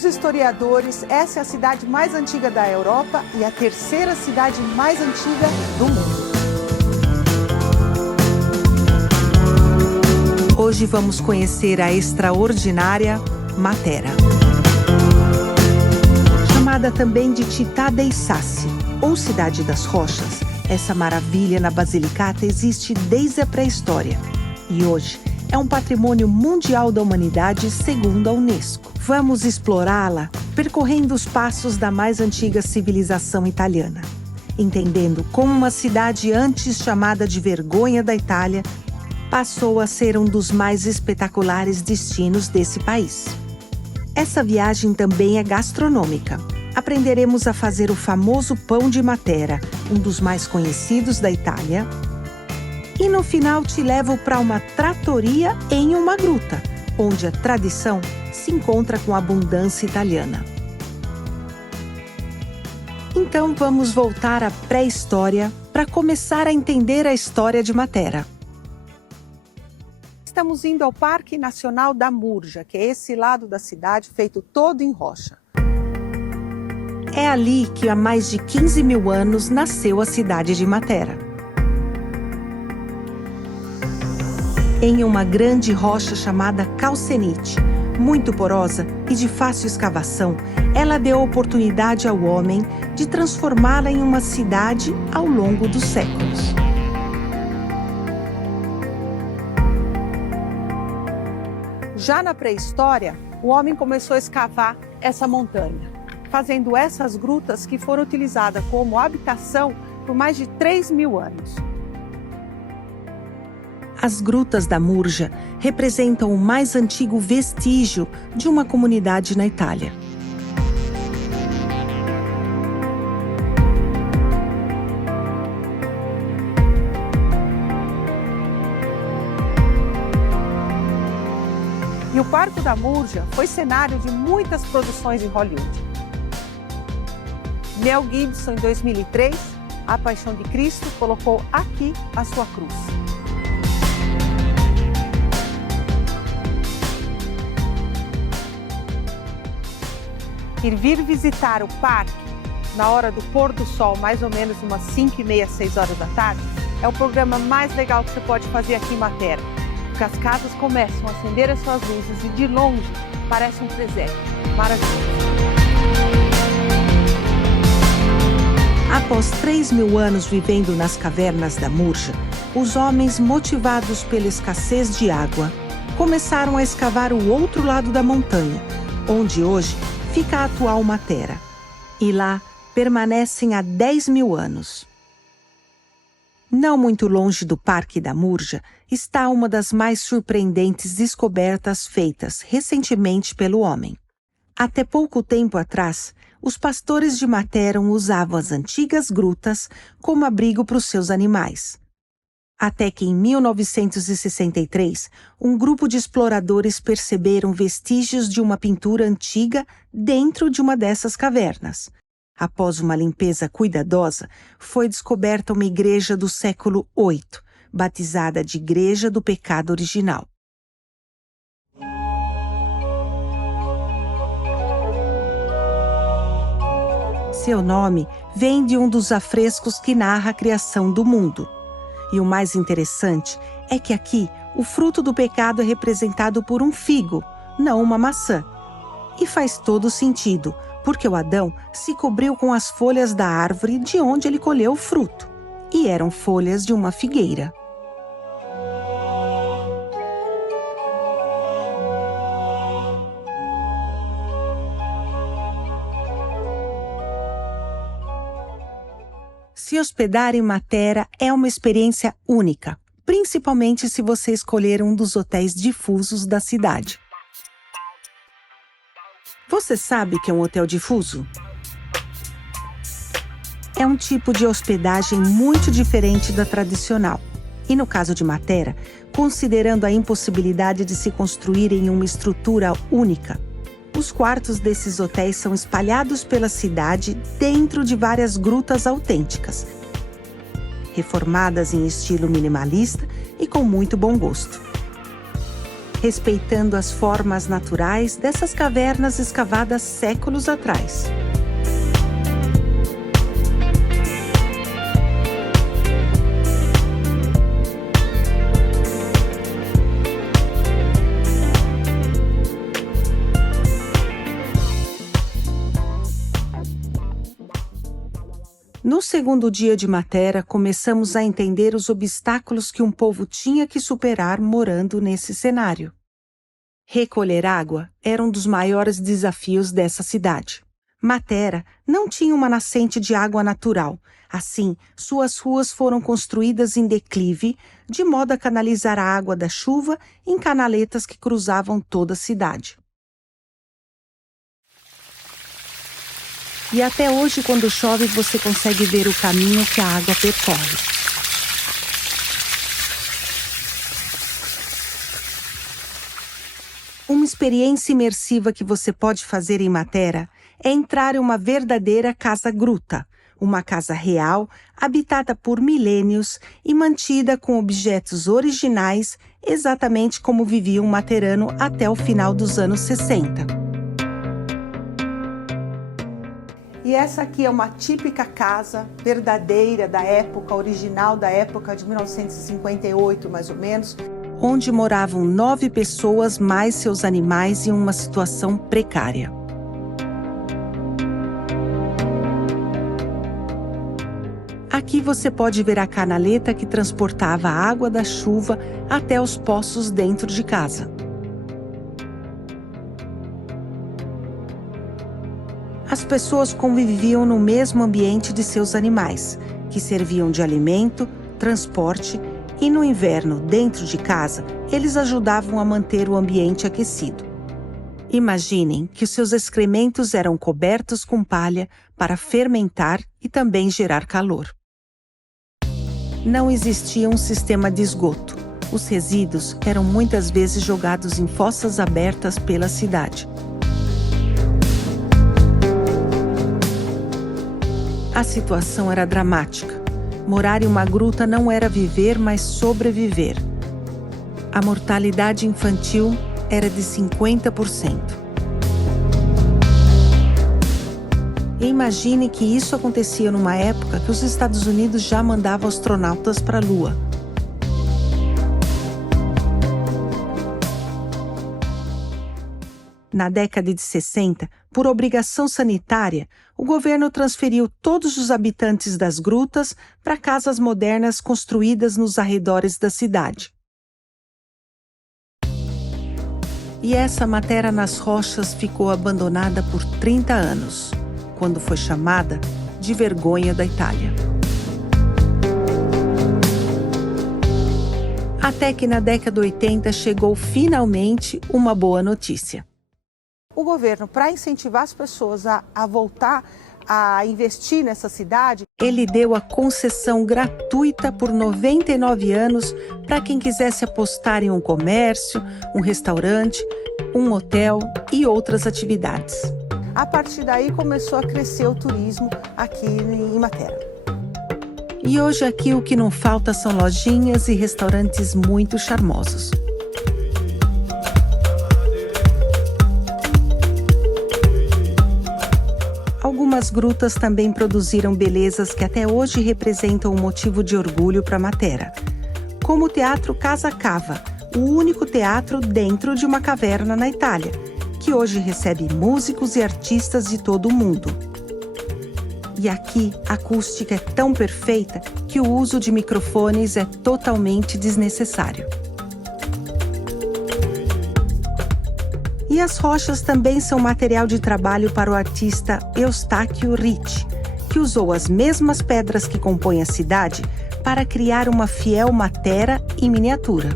os historiadores, essa é a cidade mais antiga da Europa e a terceira cidade mais antiga do mundo. Hoje vamos conhecer a extraordinária Matera. Chamada também de Città dei Sassi, ou Cidade das Rochas, essa maravilha na Basilicata existe desde a pré-história. E hoje é um patrimônio mundial da humanidade segundo a Unesco. Vamos explorá-la percorrendo os passos da mais antiga civilização italiana, entendendo como uma cidade antes chamada de vergonha da Itália passou a ser um dos mais espetaculares destinos desse país. Essa viagem também é gastronômica. Aprenderemos a fazer o famoso pão de Matera, um dos mais conhecidos da Itália. E no final te levo para uma trattoria em uma gruta, onde a tradição se encontra com a abundância italiana. Então vamos voltar à pré-história para começar a entender a história de Matera. Estamos indo ao Parque Nacional da Murgia, que é esse lado da cidade feito todo em rocha. É ali que há mais de 15 mil anos nasceu a cidade de Matera. Em uma grande rocha chamada calcenite, muito porosa e de fácil escavação, ela deu oportunidade ao homem de transformá-la em uma cidade ao longo dos séculos. Já na pré-história, o homem começou a escavar essa montanha, fazendo essas grutas que foram utilizadas como habitação por mais de 3 mil anos. As grutas da Murgia representam o mais antigo vestígio de uma comunidade na Itália. E o Parque da Murgia foi cenário de muitas produções em Hollywood. Mel Gibson, em 2003, A Paixão de Cristo, colocou aqui a sua cruz. E vir visitar o parque na hora do pôr do sol, mais ou menos umas 5h30, 6 horas da tarde, é o programa mais legal que você pode fazer aqui em Matera. Porque as casas começam a acender as suas luzes e de longe parece um presépio. Maravilhoso. Após 3 mil anos vivendo nas cavernas da Murgia, os homens, motivados pela escassez de água, começaram a escavar o outro lado da montanha, onde hoje fica a atual Matera. E lá permanecem há 10 mil anos. Não muito longe do Parque da Murgia está uma das mais surpreendentes descobertas feitas recentemente pelo homem. Até pouco tempo atrás, os pastores de Matera usavam as antigas grutas como abrigo para os seus animais. Até que em 1963, um grupo de exploradores perceberam vestígios de uma pintura antiga dentro de uma dessas cavernas. Após uma limpeza cuidadosa, foi descoberta uma igreja do século VIII, batizada de Igreja do Pecado Original. Seu nome vem de um dos afrescos que narra a criação do mundo. E o mais interessante é que aqui o fruto do pecado é representado por um figo, não uma maçã. E faz todo sentido, porque o Adão se cobriu com as folhas da árvore de onde ele colheu o fruto, e eram folhas de uma figueira. Se hospedar em Matera é uma experiência única, principalmente se você escolher um dos hotéis difusos da cidade. Você sabe o que é um hotel difuso? É um tipo de hospedagem muito diferente da tradicional. E no caso de Matera, considerando a impossibilidade de se construir em uma estrutura única, os quartos desses hotéis são espalhados pela cidade dentro de várias grutas autênticas, reformadas em estilo minimalista e com muito bom gosto. respeitando as formas naturais dessas cavernas escavadas séculos atrás. No segundo dia de Matera, começamos a entender os obstáculos que um povo tinha que superar morando nesse cenário. Recolher água era um dos maiores desafios dessa cidade. Matera não tinha uma nascente de água natural. Assim, suas ruas foram construídas em declive, de modo a canalizar a água da chuva em canaletas que cruzavam toda a cidade. E até hoje, quando chove, você consegue ver o caminho que a água percorre. Uma experiência imersiva que você pode fazer em Matera é entrar em uma verdadeira casa-gruta, uma casa real, habitada por milênios e mantida com objetos originais, exatamente como vivia um materano até o final dos anos 60. E essa aqui é uma típica casa verdadeira da época, original da época de 1958, mais ou menos, onde moravam 9 pessoas mais seus animais em uma situação precária. Aqui você pode ver a canaleta que transportava a água da chuva até os poços dentro de casa. As pessoas conviviam no mesmo ambiente de seus animais, que serviam de alimento, transporte e, no inverno, dentro de casa, eles ajudavam a manter o ambiente aquecido. Imaginem que os seus excrementos eram cobertos com palha para fermentar e também gerar calor. Não existia um sistema de esgoto. Os resíduos eram muitas vezes jogados em fossas abertas pela cidade. A situação era dramática. Morar em uma gruta não era viver, mas sobreviver. A mortalidade infantil era de 50%. E imagine que isso acontecia numa época que os Estados Unidos já mandavam astronautas para a Lua. Na década de 60, por obrigação sanitária, o governo transferiu todos os habitantes das grutas para casas modernas construídas nos arredores da cidade. E essa Matera nas Rochas ficou abandonada por 30 anos, quando foi chamada de vergonha da Itália. Até que na década de 80 chegou finalmente uma boa notícia. O governo, para incentivar as pessoas a voltar a investir nessa cidade, ele deu a concessão gratuita por 99 anos para quem quisesse apostar em um comércio, um restaurante, um hotel e outras atividades. A partir daí começou a crescer o turismo aqui em Matera. E hoje aqui o que não falta são lojinhas e restaurantes muito charmosos. Algumas grutas também produziram belezas que até hoje representam um motivo de orgulho para Matera, como o Teatro Casa Cava, o único teatro dentro de uma caverna na Itália, que hoje recebe músicos e artistas de todo o mundo. E aqui a acústica é tão perfeita que o uso de microfones é totalmente desnecessário. E as rochas também são material de trabalho para o artista Eustáquio Ricci, que usou as mesmas pedras que compõem a cidade para criar uma fiel Matera em miniatura.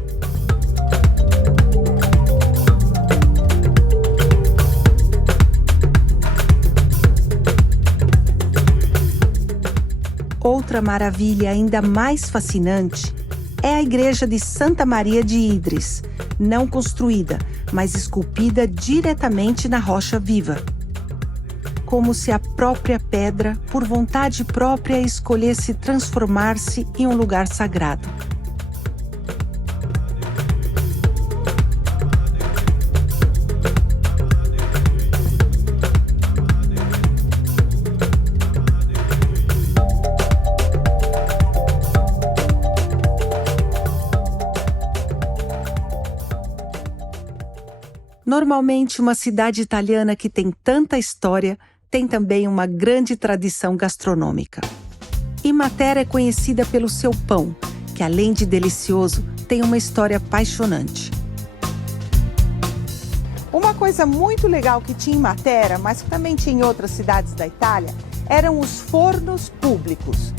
Outra maravilha ainda mais fascinante é a igreja de Santa Maria de Idris, não construída, mas esculpida diretamente na rocha viva. Como se a própria pedra, por vontade própria, escolhesse transformar-se em um lugar sagrado. Normalmente, uma cidade italiana que tem tanta história tem também uma grande tradição gastronômica. E Matera é conhecida pelo seu pão, que além de delicioso, tem uma história apaixonante. Uma coisa muito legal que tinha em Matera, mas que também tinha em outras cidades da Itália, eram os fornos públicos.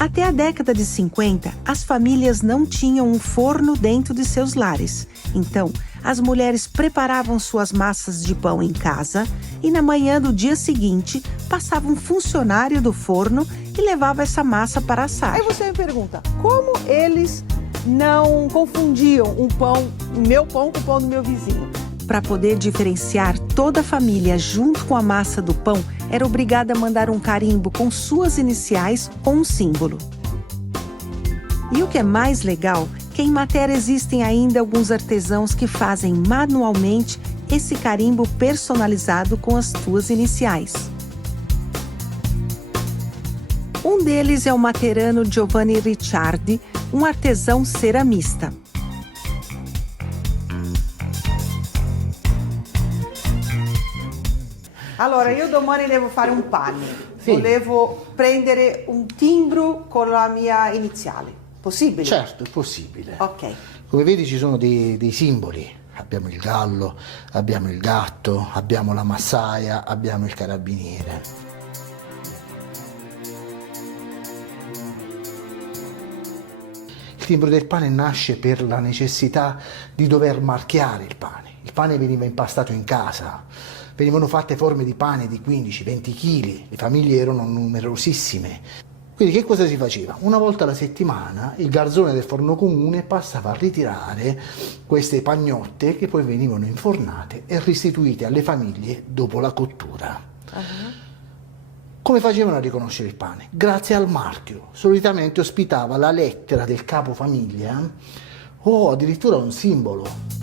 Até a década de 50, as famílias não tinham um forno dentro de seus lares. Então, as mulheres preparavam suas massas de pão em casa e na manhã do dia seguinte, passava um funcionário do forno e levava essa massa para assar. Aí você me pergunta, como eles não confundiam o meu pão com o pão do meu vizinho? Para poder diferenciar toda a família junto com a massa do pão, era obrigada a mandar um carimbo com suas iniciais ou um símbolo. E o que é mais legal, que em Matera existem ainda alguns artesãos que fazem manualmente esse carimbo personalizado com as suas iniciais. Um deles é o materano Giovanni Ricciardi, um artesão ceramista. Allora, io domani devo fare un pane. Sì. Volevo prendere un timbro con la mia iniziale. Possibile? Certo, è possibile. Ok. Come vedi ci sono dei simboli. Abbiamo il gallo, abbiamo il gatto, abbiamo la massaia, abbiamo il carabiniere. Il timbro del pane nasce per la necessità di dover marchiare il pane. Il pane veniva impastato in casa. Venivano fatte forme di pane di 15-20 kg, le famiglie erano numerosissime. Quindi che cosa si faceva? Una volta alla settimana il garzone del forno comune passava a ritirare queste pagnotte che poi venivano infornate e restituite alle famiglie dopo la cottura. Come facevano a riconoscere il pane? Grazie al marchio. Solitamente ospitava la lettera del capofamiglia o addirittura un simbolo.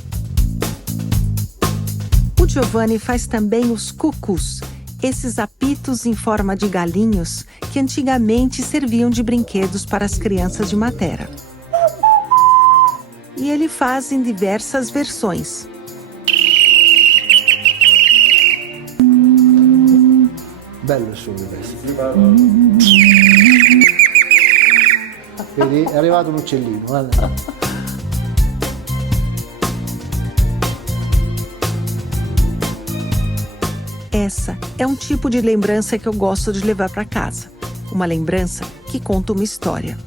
O Giovanni faz também os cucus, esses apitos em forma de galinhos que antigamente serviam de brinquedos para as crianças de Matera. E ele faz em diversas versões. Bello il suono di questo. Vedi, è arrivato un uccellino, guarda. Essa é um tipo de lembrança que eu gosto de levar para casa. Uma lembrança que conta uma história.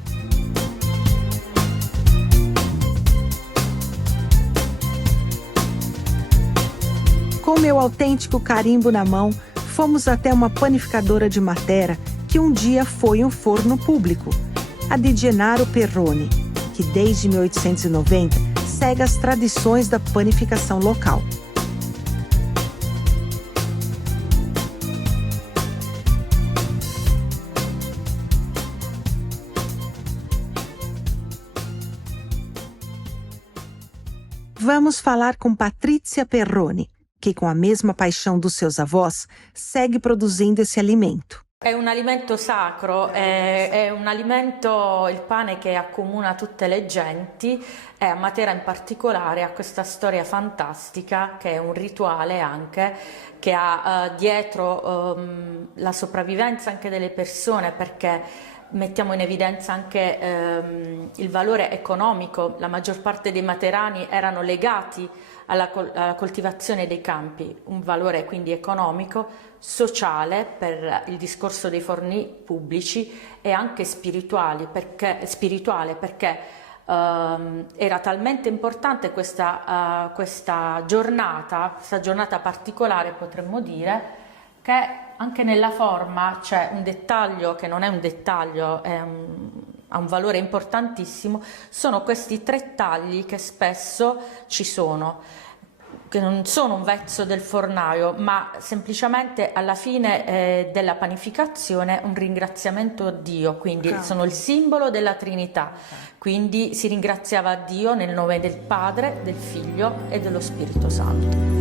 Com meu autêntico carimbo na mão, fomos até uma panificadora de Matera que um dia foi um forno público, a de Gennaro Perroni, que desde 1890 segue as tradições da panificação local. Vamos falar com Patrizia Perroni, que com a mesma paixão dos seus avós, segue produzindo esse alimento. È un alimento sacro, è un alimento, il pane, che accomuna tutte le genti e a Matera in particolare ha questa storia fantastica che è un rituale anche, che ha dietro la sopravvivenza anche delle persone, perché mettiamo in evidenza anche il valore economico. La maggior parte dei materani erano legati alla coltivazione dei campi, un valore quindi economico, sociale per il discorso dei forni pubblici e anche spirituale perché era talmente importante questa giornata particolare, potremmo dire, che anche nella forma c'è un dettaglio che non è un dettaglio, ha un valore importantissimo. Sono questi 3 tagli che spesso ci sono, che non sono un vezzo del fornaio, ma semplicemente alla fine della panificazione un ringraziamento a Dio, quindi sono il simbolo della Trinità, quindi si ringraziava Dio nel nome del Padre, del Figlio e dello Spirito Santo.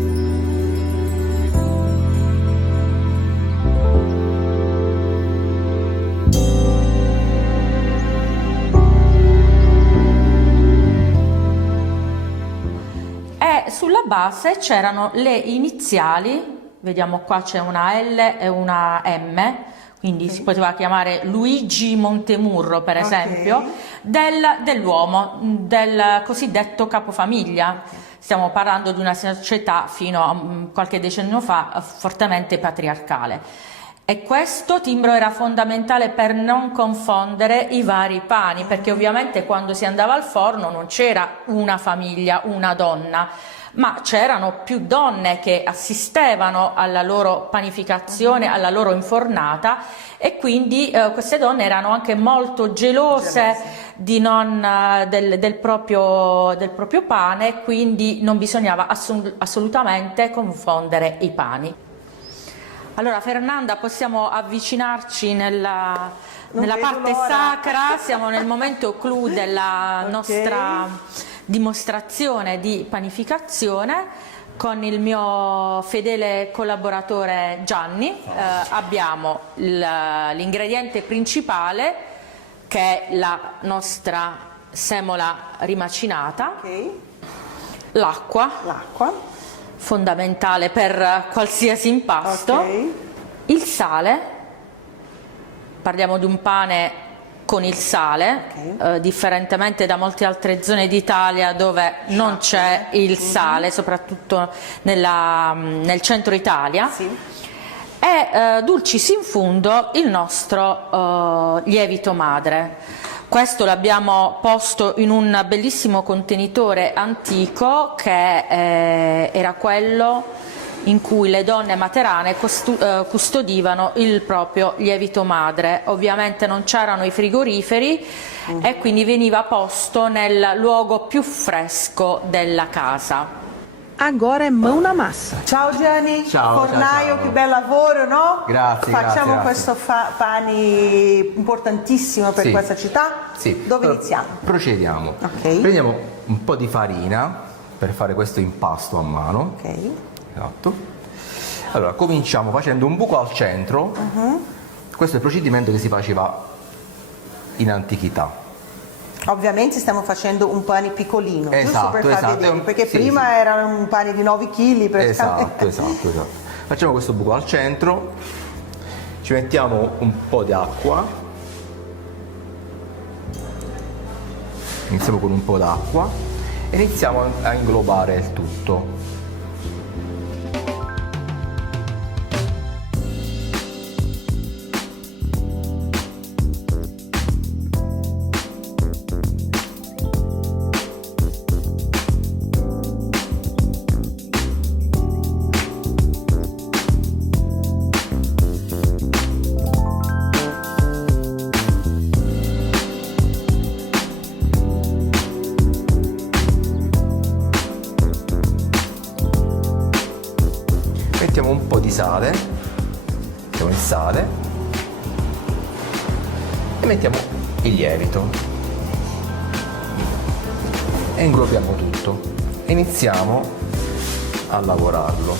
Sulla base c'erano le iniziali, vediamo qua c'è una L e una M, quindi si poteva chiamare Luigi Montemurro per esempio, dell'uomo, del cosiddetto capofamiglia. Stiamo parlando di una società fino a qualche decennio fa fortemente patriarcale. E questo timbro era fondamentale per non confondere i vari pani, perché ovviamente quando si andava al forno non c'era una famiglia, una donna, ma c'erano più donne che assistevano alla loro panificazione, alla loro infornata, e quindi queste donne erano anche molto gelose di del proprio pane, quindi non bisognava assolutamente confondere i pani. Allora Fernanda, possiamo avvicinarci nella parte sacra, siamo nel momento clou della nostra dimostrazione di panificazione. Con il mio fedele collaboratore Gianni abbiamo l'ingrediente principale, che è la nostra semola rimacinata, l'acqua, fondamentale per qualsiasi impasto, il sale, parliamo di un pane con il sale, differentemente da molte altre zone d'Italia dove non c'è il sale, soprattutto nel centro Italia, e dulcis in fundo il nostro lievito madre. Questo l'abbiamo posto in un bellissimo contenitore antico che era quello in cui le donne materane custodivano il proprio lievito madre. Ovviamente non c'erano i frigoriferi e quindi veniva posto nel luogo più fresco della casa. Agora è mão na massa. Ciao Gianni, ciao, fornaio, ciao. Che bel lavoro, no? Grazie. Facciamo grazie. questo pane importantissimo per questa città. Dove iniziamo? Procediamo. Prendiamo un po' di farina per fare questo impasto a mano. Esatto. Allora, cominciamo facendo un buco al centro. Questo è il procedimento che si faceva in antichità. Ovviamente stiamo facendo un pane piccolino, giusto per far vedere, perché prima era un pane di 9 kg praticamente. Esatto. Facciamo questo buco al centro, ci mettiamo un po' di acqua, iniziamo con un po' d'acqua e iniziamo a inglobare il tutto. Mettiamo un po' di sale, mettiamo il sale e mettiamo il lievito e inglobiamo tutto e iniziamo a lavorarlo.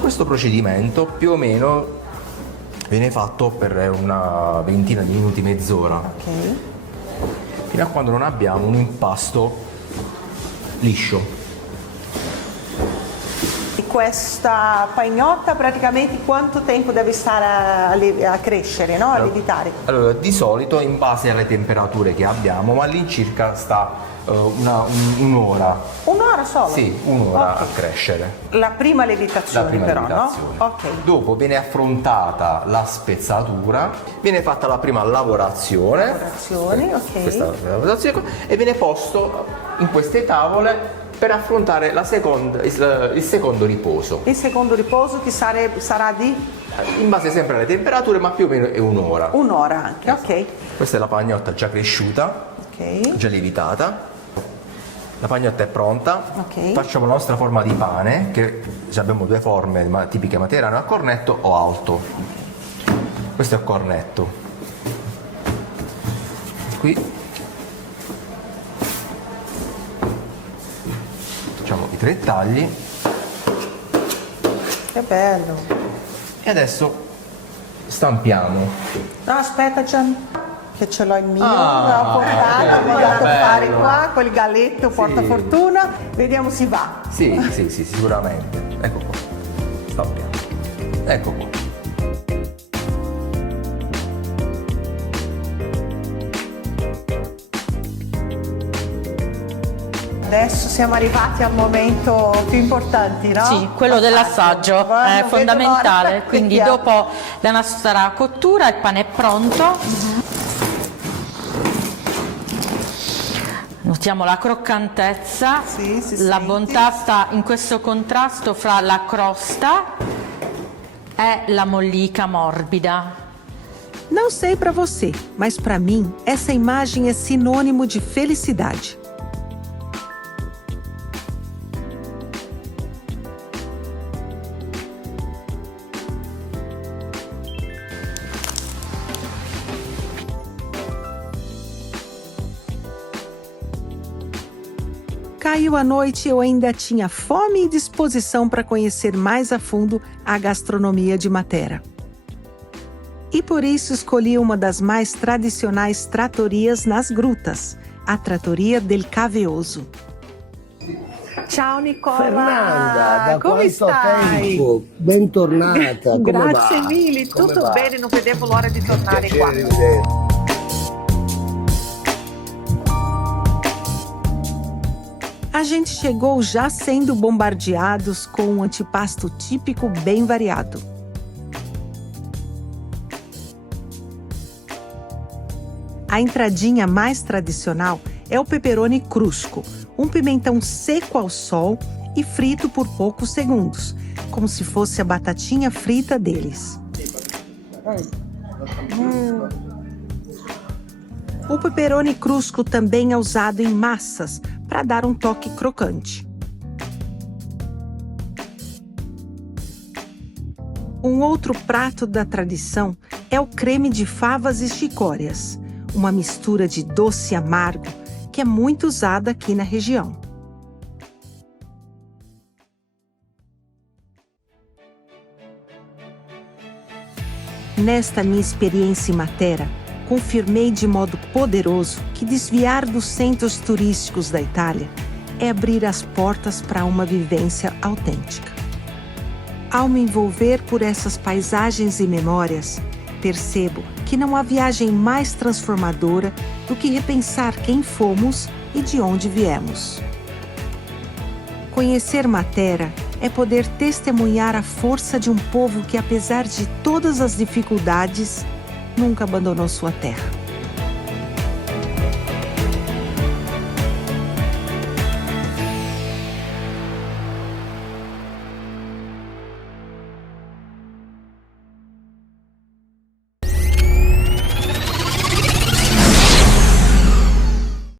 Questo procedimento più o meno viene fatto per una ventina di minuti, mezz'ora. Fino a quando non abbiamo un impasto liscio. E questa pagnotta praticamente quanto tempo deve stare a crescere, no? A lievitare? Allora, di solito in base alle temperature che abbiamo, ma all'incirca sta un'ora. Un'ora solo? Sì, un'ora a crescere. La prima lievitazione No? Dopo viene affrontata la spezzatura, viene fatta la prima lavorazione, questa lavorazione, e viene posto in queste tavole per affrontare il secondo riposo. Il secondo riposo che sarà di? In base sempre alle temperature, ma più o meno è un'ora. Un'ora anche, Questa è la pagnotta già cresciuta, già lievitata. La pagnotta è pronta, facciamo la nostra forma di pane, che abbiamo due forme tipiche materane, a cornetto o alto. Questo è il cornetto. Qui facciamo i 3 tagli. Che bello! E adesso stampiamo. No, aspetta Gian. che ce l'ho il mio, l'ho portato, ho mandato a fare qua con il galletto portafortuna, vediamo se va. Sì, sicuramente. Ecco qua, sta bene. Ecco qua. Adesso siamo arrivati al momento più importante, no? Sì, quello dell'assaggio è fondamentale, quindi dopo la nostra cottura il pane è pronto. Notiamo la croccantezza, la bontà sta in questo contrasto fra la crosta e la mollica morbida. Não sei para você, mas para mim essa imagem é sinônimo de felicidade. Caiu a noite e eu ainda tinha fome e disposição para conhecer mais a fundo a gastronomia de Matera. E por isso escolhi uma das mais tradicionais trattorias nas grutas, a Trattoria del Caveoso. Ciao Nicola! Fernanda, da come quanto stai? tempo? Bentornata, come Grazie va? mille, Come tutto va? bene, non vedevo l'ora di tornare qua. Piacere vedere. A gente chegou já sendo bombardeados com um antipasto típico bem variado. A entradinha mais tradicional é o pepperoni crusco, um pimentão seco ao sol e frito por poucos segundos, como se fosse a batatinha frita deles. O pepperoni crusco também é usado em massas para dar um toque crocante. Um outro prato da tradição é o creme de favas e chicórias, uma mistura de doce e amargo que é muito usada aqui na região. Nesta minha experiência em Matera, confirmei de modo poderoso que desviar dos centros turísticos da Itália é abrir as portas para uma vivência autêntica. Ao me envolver por essas paisagens e memórias, percebo que não há viagem mais transformadora do que repensar quem fomos e de onde viemos. Conhecer Matera é poder testemunhar a força de um povo que, apesar de todas as dificuldades, nunca abandonou sua terra.